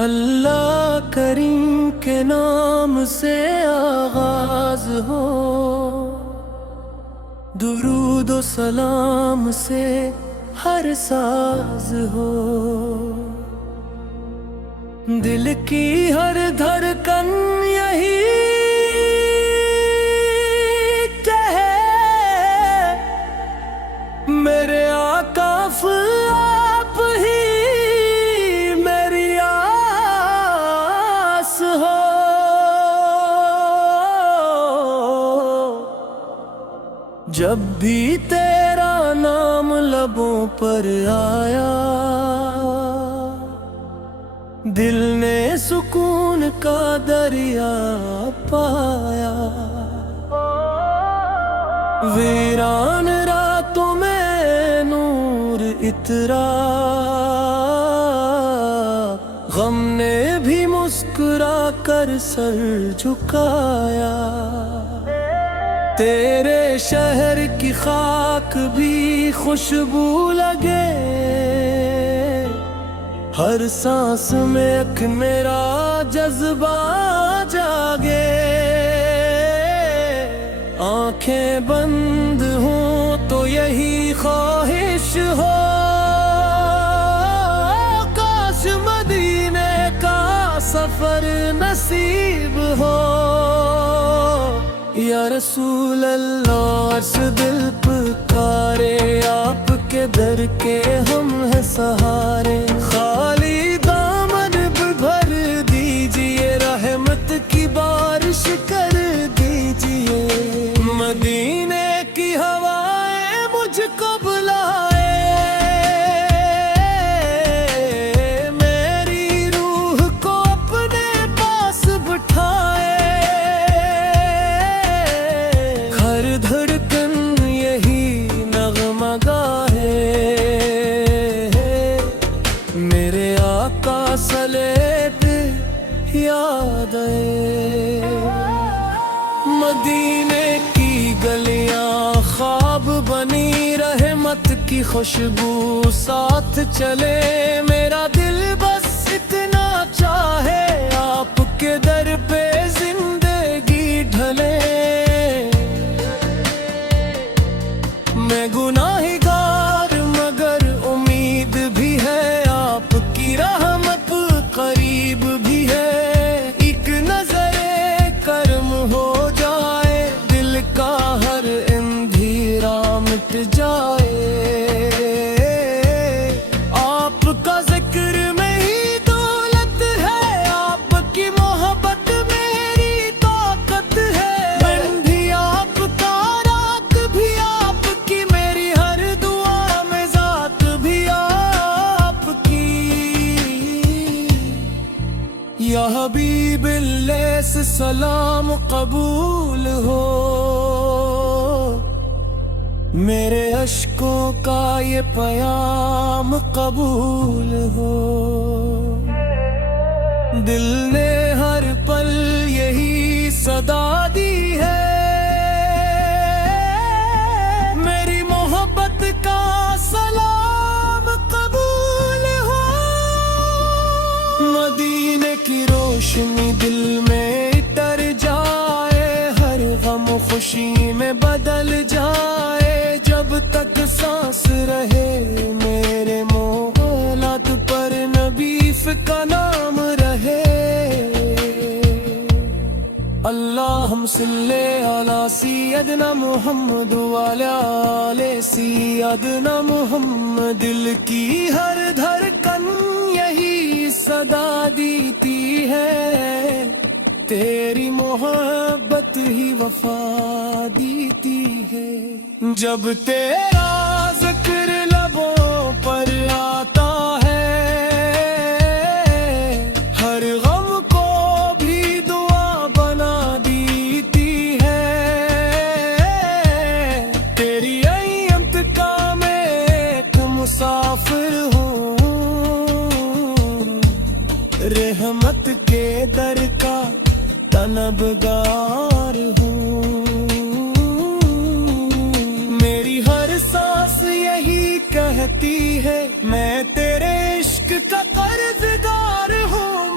اللہ کریم کے نام سے آغاز ہو، درود و سلام سے ہر ساز ہو، دل کی ہر دھڑکن یہی کہے میرے آقا آپ ہی میری آس ہو۔ جب بھی تیرا نام لبوں پر آیا، دل نے سکون کا دریا پایا، ویران راتوں میں نور اترا، غم نے بھی مسکرا کر سر جھکایا، تیرے شہر کی خاک بھی خوشبو لگے، ہر سانس میں ایک میرا جذبہ جاگے، آنکھیں بند ہوں تو یہی خواہش ہو، کاش مدینے کا سفر نصیب ہو۔ یا رسول اللہ عرش دل پکارے، آپ کے در کے ہم ہیں سہارے، خالی دامن بھر دیجئے، رحمت کی بارش کر دیجئے، مدینے کی ہوائیں مجھ کو بلائے، میری روح کو اپنے پاس بٹھائے، ہر دھڑکن یہی نغمہ گاہے، میرے آقا صلی پہ یاد آئے، مدینے کی گلیاں خواب بنی، رحمت کی خوشبو ساتھ چلے، میرا دل بس اتنا چاہے آپ کے در پہ زندگی ڈھلے، میں گناہگار مگر امید بھی ہے، آپ کی رحمت قریب بھی ہے، ایک نظر کرم ہو جائے، دل کا ہر اندھیرا مٹ جائے، آپ کا ذکر میں ہی دولت ہے، آپ کی محبت میری طاقت ہے، دن بھی آپ کا رات بھی آپ کی، میری ہر دعا میں ذات بھی آپ کی، یا حبیب اللہ سے سلام قبول ہو، میرے اشکوں کا یہ پیام قبول ہو، دل نے ہر پل یہی صدا دی ہے، میری محبت کا سلام قبول ہو، مدینے کی روشنی دل میں اتر جائے، ہر غم خوشی میں بدل جائے، جب تک سانس رہے میرے مولات پر نبی کا نام رہے، اللہم صلی علی سیدنا محمد وعلی آل سیدنا محمد، دل کی ہر دھڑکن یہی صدا دیتی ہے، تیری محبت ہی وفا دیتی ہے، جب تیرا ذکر لبوں پر آتا ہے، ہر غم کو بھی دعا بنا دیتی ہے، تیری ایمت کا میں ایک مسافر ہوں، رحمت کے در کا طلبگار ہوں، میری ہر سانس یہی کہتی ہے میں تیرے عشق کا قرضدار ہوں،